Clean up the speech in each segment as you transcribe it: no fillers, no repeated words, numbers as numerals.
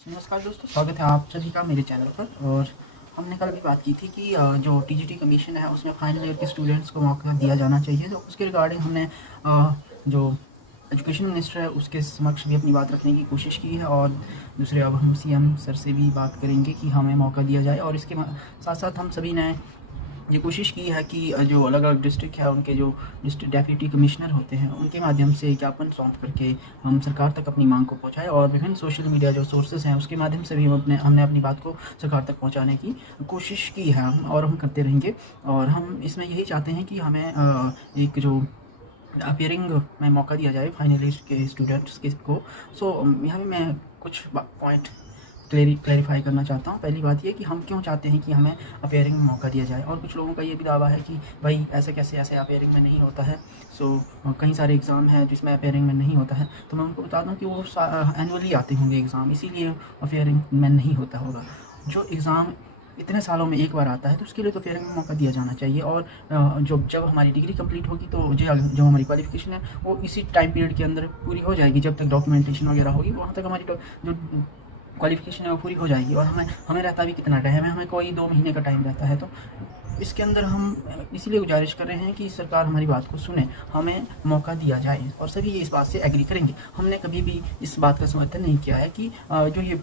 नमस्कार दोस्तों, स्वागत है आप सभी का मेरे चैनल पर। और हमने कल भी बात की थी कि जो टीजीटी कमीशन है उसमें फाइनल ईयर के स्टूडेंट्स को मौका दिया जाना चाहिए। तो उसके रिगार्डिंग हमने जो एजुकेशन मिनिस्टर है उसके समक्ष भी अपनी बात रखने की कोशिश की है। और दूसरे अब हम सीएम सर से भी बात करेंगे कि हमें मौका दिया जाए। और इसके साथ साथ हम सभी ने ये कोशिश की है कि जो अलग अलग डिस्ट्रिक्ट है उनके जो डिस्ट्रिक्ट डेप्यूटी कमिश्नर होते हैं उनके माध्यम से ज्ञापन सौंप करके हम सरकार तक अपनी मांग को पहुंचाएं। और विभिन्न सोशल मीडिया जो सोर्सेज हैं उसके माध्यम से भी हमने अपनी बात को सरकार तक पहुंचाने की कोशिश की है और हम करते रहेंगे। और हम इसमें यही चाहते हैं कि हमें एक जो अपियरिंग में मौका दिया जाए फाइनल ईयर के स्टूडेंट्स के को। सो यहाँ पे मैं कुछ पॉइंट क्लैरिफाई करना चाहता हूँ। पहली बात ये कि हम क्यों चाहते हैं कि हमें अपेयरिंग में मौका दिया जाए। और कुछ लोगों का ये भी दावा है कि भाई ऐसे कैसे ऐसे अपेयरिंग में नहीं होता है। कई सारे एग्ज़ाम हैं जिसमें अपेयरिंग में नहीं होता है। तो मैं उनको बता दूँ कि वो एनुअली आते होंगे एग्ज़ाम, इसीलिए अपेयरिंग में नहीं होता होगा। जो एग्ज़ाम इतने सालों में एक बार आता है तो उसके लिए तो अपेयरिंग में मौका दिया जाना चाहिए। और जब हमारी डिग्री कंप्लीट होगी तो जो हमारी क्वालिफिकेशन है वो इसी टाइम पीरियड के अंदर पूरी हो जाएगी। जब तक डॉक्यूमेंटेशन वगैरह होगी वहाँ तक हमारी जो क्वालिफिकेशन है वो पूरी हो जाएगी। और हमें रहता भी कितना टाइम है, हमें कोई 2 महीने का टाइम रहता है। तो इसके अंदर हम इसीलिए गुजारिश कर रहे हैं कि सरकार हमारी बात को सुने, हमें मौका दिया जाए। और सभी ये इस बात से एग्री करेंगे। हमने कभी भी इस बात का समर्थन नहीं किया है कि जो ये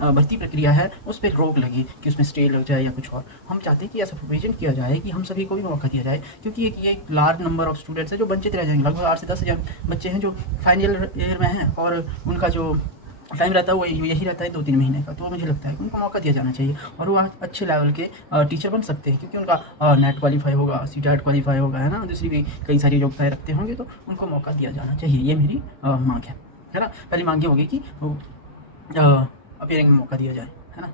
भर्ती प्रक्रिया है उस पर रोक लगे, कि उसमें स्टे लग जाए या कुछ और। हम चाहते हैं कि ऐसा प्रोविजन किया जाए कि हम सभी को भी मौका दिया जाए, क्योंकि ये लार्ज नंबर ऑफ स्टूडेंट्स है जो वंचित रह जाएंगे। लगभग 8 से 10 हज़ार बच्चे हैं जो फाइनल ईयर में हैं और उनका जो टाइम रहता है वो यही रहता है 2-3 महीने का। तो मुझे लगता है कि उनको मौका दिया जाना चाहिए और वो अच्छे लेवल के टीचर बन सकते हैं, क्योंकि उनका नेट क्वालिफाई होगा, सीटेट क्वालिफाई होगा, है ना। दूसरी भी कई सारी योग्यताएं रखते होंगे तो उनको मौका दिया जाना चाहिए। ये मेरी मांग है ना। पहली मांग ये होगी कि अपेयरिंग में मौका दिया जाए, है ना।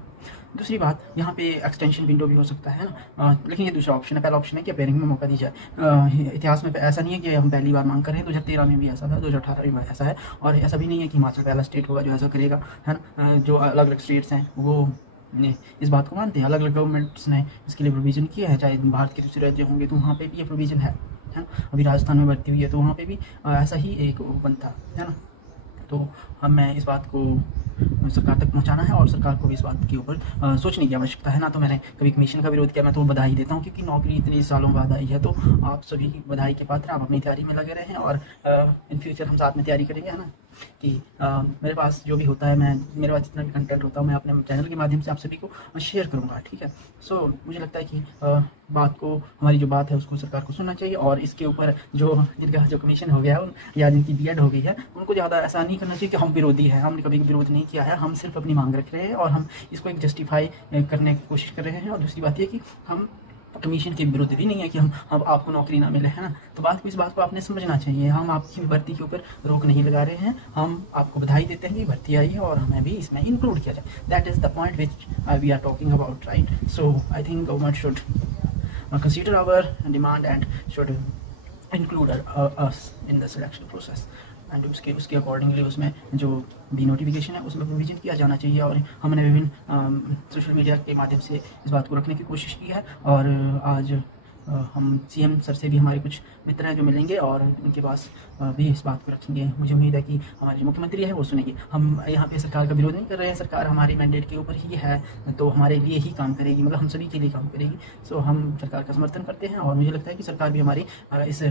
दूसरी बात, यहाँ पे एक्सटेंशन विंडो भी हो सकता है ना, लेकिन ये दूसरा ऑप्शन है। पहला ऑप्शन है कि अपेयरिंग में मौका दिया जाए। इतिहास में ऐसा नहीं है कि हम पहली बार मांग कर रहे हैं। 2013 में भी ऐसा था, 2018 में ऐसा है। और ऐसा भी नहीं है कि हिमाचल पहला स्टेट होगा जो ऐसा करेगा, है ना। जो अलग अलग स्टेट्स हैं वो इस बात को मानते हैं। अलग अलग गवर्नमेंट्स ने इसके लिए प्रोविज़न किया है। चाहे भारत के दूसरे राज्य होंगे तो वहाँ पे भी ये प्रोविज़न है ना। अभी राजस्थान में भर्ती हुई है तो वहाँ पे भी ऐसा ही एक बनता है ना। तो हमें इस बात को सरकार तक पहुंचाना है और सरकार को भी इस बात के ऊपर सोचने की आवश्यकता है ना। तो मैंने कभी कमीशन का विरोध किया, मैं तो बधाई देता हूँ क्योंकि नौकरी इतनी सालों बाद आई है। तो आप सभी बधाई के पात्र हैं, आप अपनी तैयारी में लगे रहें और इन फ्यूचर हम साथ में तैयारी करेंगे, है ना। कि मेरे पास जो भी होता है, मेरे पास जितना भी कंटेंट होता है मैं अपने चैनल के माध्यम से आप सभी को शेयर करूँगा, ठीक है। मुझे लगता है कि बात को, हमारी जो बात है उसको सरकार को सुनना चाहिए। और इसके ऊपर जिनका जो कमीशन हो गया है या जिनकी बीएड हो गई है उनको ज़्यादा ऐसा नहीं करना चाहिए कि हम विरोधी हैं। हमने कभी विरोध नहीं किया है, हम सिर्फ अपनी मांग रख रहे हैं और हम इसको एक जस्टिफाई करने की कोशिश कर रहे हैं। और दूसरी बात ये कि हम कमीशन के विरुद्ध भी नहीं है कि हम आपको नौकरी ना मिले, है ना। तो इस बात को आपने समझना चाहिए। हम आपकी भर्ती के ऊपर रोक नहीं लगा रहे हैं, हम आपको बधाई देते हैं कि भर्ती आई है और हमें भी इसमें इंक्लूड किया जाए। That is the point which we are talking about, right. So I think government should consider our demand and should include us in the selection process। And उसके अकॉर्डिंगली उसमें जो भी नोटिफिकेशन है उसमें प्रोविजन किया जाना चाहिए। और हमने विभिन्न सोशल मीडिया के माध्यम से इस बात को रखने की कोशिश की है। और आज हम सीएम सर से भी, हमारे कुछ मित्र हैं जो मिलेंगे और उनके पास भी इस बात को रखेंगे। मुझे उम्मीद है कि हमारे जो मुख्यमंत्री है वो सुनेंगे। हम यहाँ पे सरकार का विरोध नहीं कर रहे हैं, सरकार हमारे मैंडेट के ऊपर ही है तो हमारे लिए ही काम करेगी, मतलब हम सभी के लिए काम करेगी। हम सरकार का समर्थन करते हैं और मुझे लगता है कि सरकार भी हमारी इस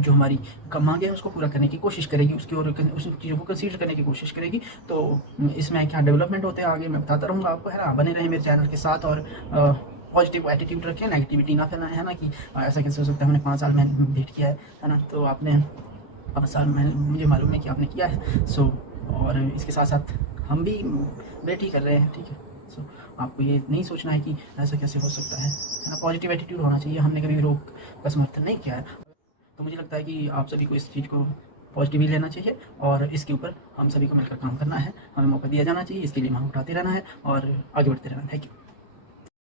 जो हमारी मांगे है उसको पूरा करने की कोशिश करेगी, उसकी और उस चीज़ों को कंसीडर करने की कोशिश करेगी। तो इसमें क्या डेवलपमेंट होते हैं आगे मैं बताता रहूँगा आपको, है ना। बने रहें मेरे चैनल के साथ और पॉजिटिव एटीट्यूड रखें, नेगेटिविटी ना फैलाएं, है ना। कि ऐसा कैसे हो सकता है, हमने 5 साल में वेट किया है ना। तो आपने 5 साल में, मुझे मालूम है कि आपने किया है। और इसके साथ साथ हम भी वेट ही कर रहे हैं, ठीक है। आपको ये नहीं सोचना है कि ऐसा कैसे हो सकता है ना। पॉजिटिव एटीट्यूड होना चाहिए। हमने कभी रोक का समर्थन नहीं किया है। तो मुझे लगता है कि आप सभी को इस चीज़ को पॉजिटिवली लेना चाहिए और इसके ऊपर हम सभी को मिलकर काम करना है। हमें मौका दिया जाना चाहिए, इसके लिए हम उठाते रहना है और आगे बढ़ते रहना है। Thank you.